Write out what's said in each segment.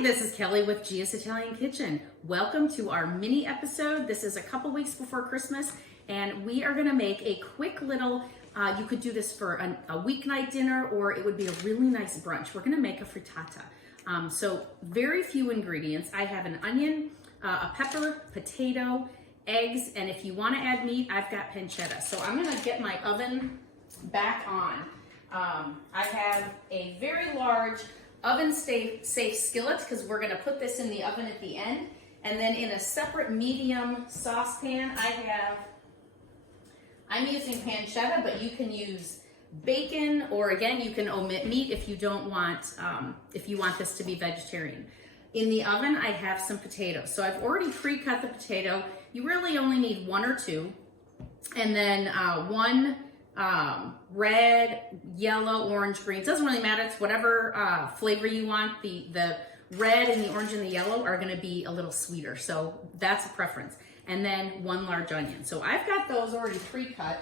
Hi, this is Kelly with Gia's Italian Kitchen. Welcome to our mini episode. This is a couple weeks before Christmas, and we are gonna make a quick little, you could do this for a weeknight dinner, or it would be a really nice brunch. We're gonna make a frittata. So very few ingredients. I have an onion, a pepper, potato, eggs, and if you wanna add meat, I've got pancetta. So I'm gonna get my oven back on. I have a very large oven safe skillet because we're going to put this in the oven at the end, and then in a separate medium saucepan I'm using pancetta, but you can use bacon, or again you can omit meat if you don't want if you want this to be vegetarian. In the oven I have some potatoes, so I've already pre-cut the potato. You really only need one or two, and then one red, yellow, orange, green. It doesn't really matter. It's whatever flavor you want. The red and the orange and the yellow are going to be a little sweeter, so that's a preference. And then one large onion. So I've got those already pre-cut,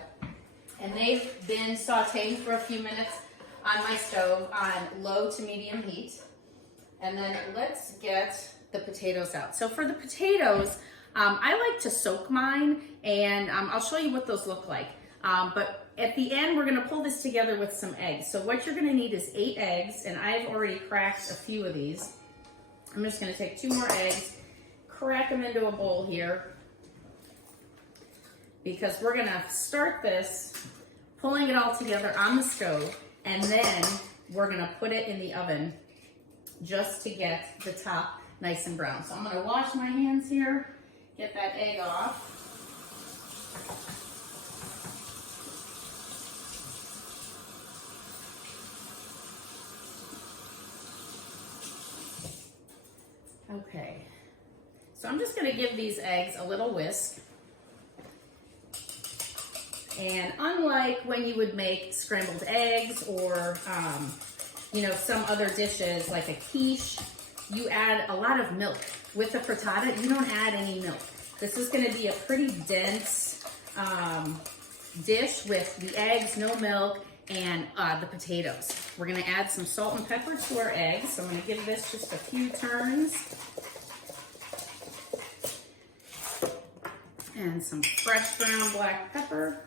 and they've been sauteing for a few minutes on my stove on low to medium heat. And then let's get the potatoes out. So for the potatoes, I like to soak mine, and I'll show you what those look like. But at the end, we're gonna pull this together with some eggs. So what you're gonna need is 8 eggs, and I've already cracked a few of these. I'm just gonna take 2 more eggs, crack them into a bowl here, because we're gonna start this, pulling it all together on the stove, and then we're gonna put it in the oven just to get the top nice and brown. So I'm gonna wash my hands here, get that egg off. Okay, so I'm just gonna give these eggs a little whisk. And unlike when you would make scrambled eggs or, you know, some other dishes like a quiche, you add a lot of milk. With the frittata, you don't add any milk. This is gonna be a pretty dense dish with the eggs, no milk, and the potatoes. We're gonna add some salt and pepper to our eggs. So I'm gonna give this just a few turns. And some fresh ground black pepper.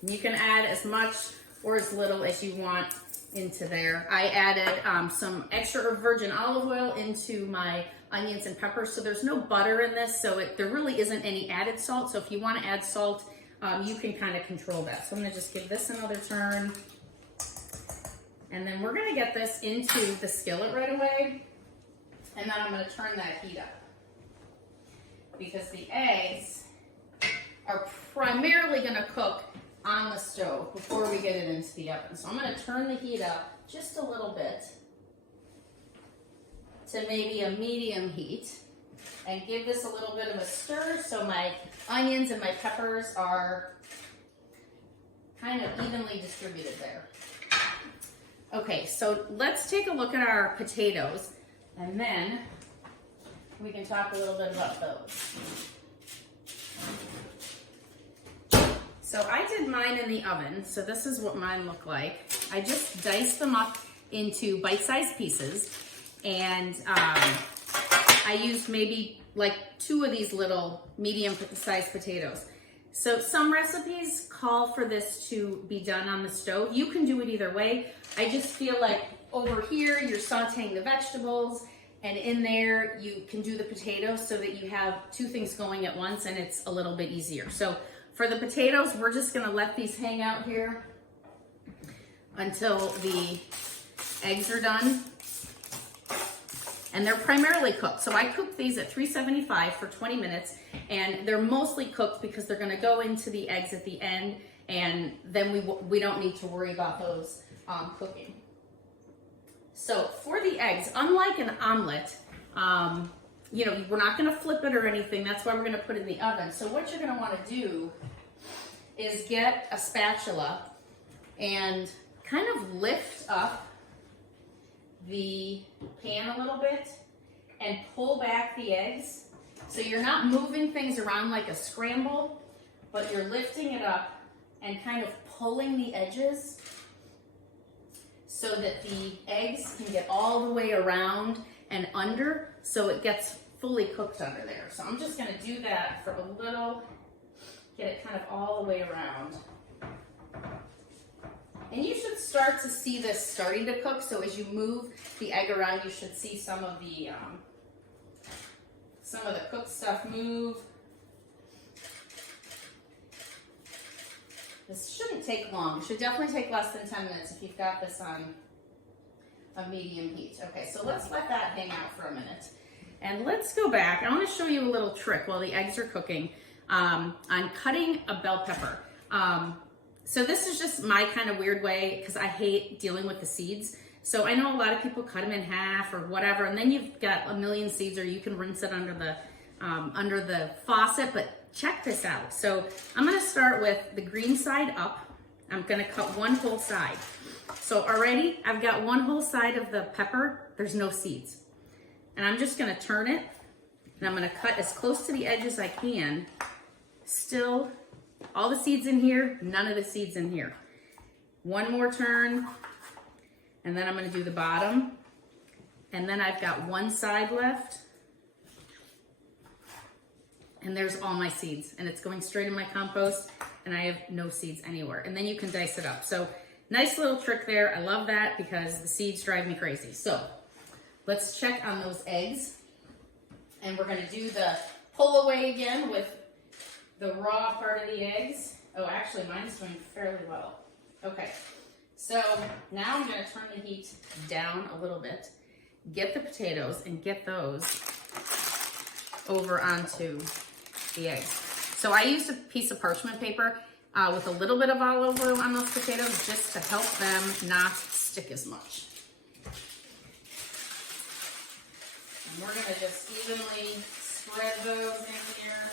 You can add as much or as little as you want into there. I added some extra virgin olive oil into my onions and peppers, so there's no butter in this, so there really isn't any added salt. So if you want to add salt, you can kind of control that. So I'm gonna just give this another turn. And then we're gonna get this into the skillet right away. And then I'm gonna turn that heat up, because the eggs are primarily gonna cook on the stove before we get it into the oven. So I'm gonna turn the heat up just a little bit to maybe a medium heat, and give this a little bit of a stir so my onions and my peppers are kind of evenly distributed there. Okay, so let's take a look at our potatoes, and then we can talk a little bit about those. So I did mine in the oven, so this is what mine look like. I just diced them up into bite-sized pieces, and I used maybe like 2 of these little medium-sized potatoes. So some recipes call for this to be done on the stove. You can do it either way. I just feel like over here you're sauteing the vegetables, and in there you can do the potatoes so that you have 2 things going at once, and it's a little bit easier. So for the potatoes, we're just gonna let these hang out here until the eggs are done. And they're primarily cooked. So I cooked these at 375 for 20 minutes, and they're mostly cooked because they're gonna go into the eggs at the end, and then we don't need to worry about those cooking. So for the eggs, unlike an omelet, you know, we're not gonna flip it or anything. That's why we're gonna put it in the oven. So what you're gonna wanna do is get a spatula and kind of lift up the pan a little bit and pull back the eggs. So you're not moving things around like a scramble, but you're lifting it up and kind of pulling the edges so that the eggs can get all the way around and under, so it gets fully cooked under there. So I'm just gonna do that for a little, get it kind of all the way around. And you should start to see this starting to cook, so as you move the egg around, you should see some of the cooked stuff move. This shouldn't take long. It should definitely take less than 10 minutes if you've got this on a medium heat. Okay, so let's let that hang out for a minute. And let's go back. I want to show you a little trick while the eggs are cooking on cutting a bell pepper. So this is just my kind of weird way because I hate dealing with the seeds. So I know a lot of people cut them in half or whatever, and then you've got a million seeds, or you can rinse it under the faucet, but check this out. So I'm gonna start with the green side up. I'm gonna cut one whole side. So already I've got one whole side of the pepper, there's no seeds. And I'm just gonna turn it, and I'm gonna cut as close to the edge as I can. Still, all the seeds in here, none of the seeds in here. One more turn, and then I'm gonna do the bottom. And then I've got one side left. And there's all my seeds, and it's going straight in my compost, and I have no seeds anywhere. And then you can dice it up. So nice little trick there. I love that because the seeds drive me crazy. So let's check on those eggs. And we're gonna do the pull away again with the raw part of the eggs. Oh, actually mine's doing fairly well. Okay, so now I'm gonna turn the heat down a little bit, get the potatoes and get those over onto the eggs. So I used a piece of parchment paper with a little bit of olive oil on those potatoes just to help them not stick as much. And we're gonna just evenly spread those in here.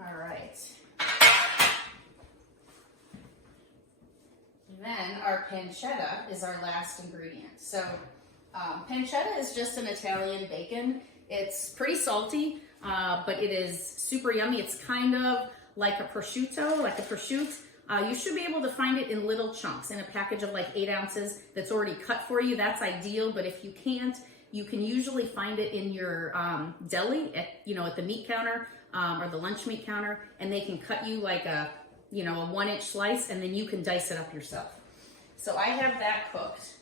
All right. Then our pancetta is our last ingredient. So pancetta is just an Italian bacon. It's pretty salty, but it is super yummy. It's kind of like a prosciutto, like a prosciutto. You should be able to find it in little chunks in a package of like 8 ounces that's already cut for you. That's ideal, but if you can't, you can usually find it in your deli at the meat counter or the lunch meat counter, and they can cut you like a 1-inch slice, and then you can dice it up yourself. So I have that cooked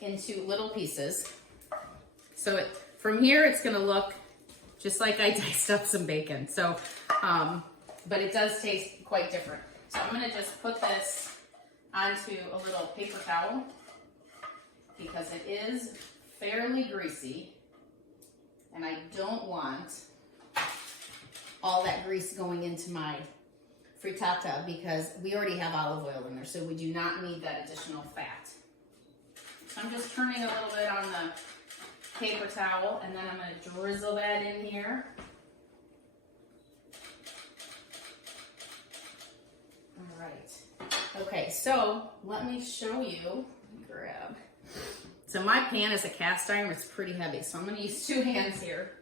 into little pieces. So from here, it's gonna look just like I diced up some bacon. So, but it does taste quite different. So I'm gonna just put this onto a little paper towel because it is fairly greasy, and I don't want all that grease going into my frittata because we already have olive oil in there, so we do not need that additional fat. So I'm just turning a little bit on the paper towel, and then I'm going to drizzle that in here. All right. Okay, so let me show you. Let me grab. So my pan is a cast iron. It's pretty heavy, so I'm going to use 2 hands here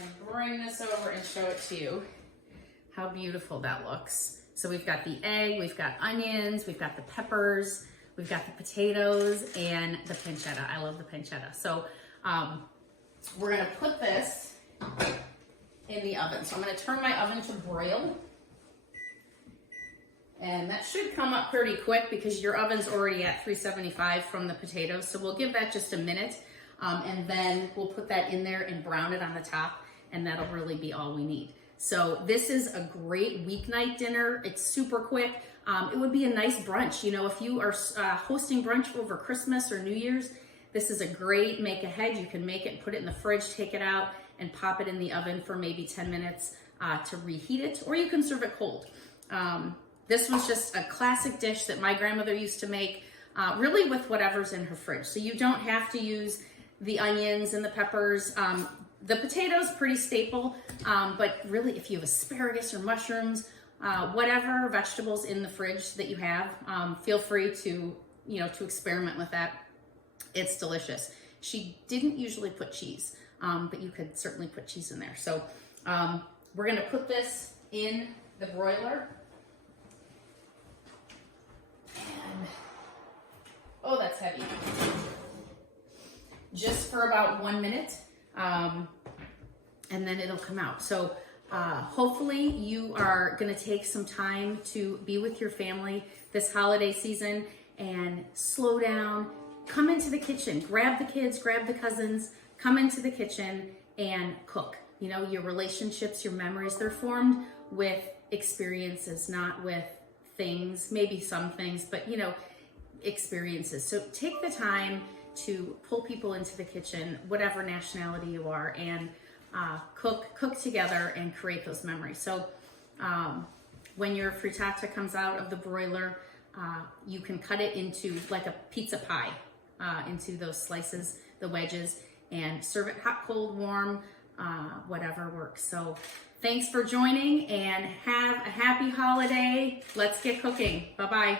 and bring this over and show it to you. How beautiful that looks. So we've got the egg, we've got onions, we've got the peppers, we've got the potatoes, and the pancetta. I love the pancetta. So we're gonna put this in the oven. So I'm gonna turn my oven to broil. And that should come up pretty quick because your oven's already at 375 from the potatoes. So we'll give that just a minute. And then we'll put that in there and brown it on the top, and that'll really be all we need. So this is a great weeknight dinner. It's super quick. It would be a nice brunch. If you are hosting brunch over Christmas or New Year's, this is a great make ahead. You can make it, put it in the fridge, take it out, and pop it in the oven for maybe 10 minutes to reheat it, or you can serve it cold. This was just a classic dish that my grandmother used to make, really with whatever's in her fridge. So you don't have to use the onions and the peppers. The potatoes, pretty staple, but really if you have asparagus or mushrooms, whatever vegetables in the fridge that you have, feel free to experiment with that. It's delicious. She didn't usually put cheese, but you could certainly put cheese in there. So we're gonna put this in the broiler, And, oh, that's heavy. Just for about 1 minute, and then it'll come out. So hopefully you are gonna take some time to be with your family this holiday season and slow down, come into the kitchen, grab the kids, grab the cousins, come into the kitchen and cook. You know, your relationships, your memories, they're formed with experiences, not with things, maybe some things, but you know, experiences. So take the time to pull people into the kitchen, whatever nationality you are, and cook together and create those memories. So when your frittata comes out of the broiler, you can cut it into like a pizza pie, into those slices, the wedges, and serve it hot, cold, warm, whatever works. So thanks for joining and have a happy holiday. Let's get cooking. Bye-bye.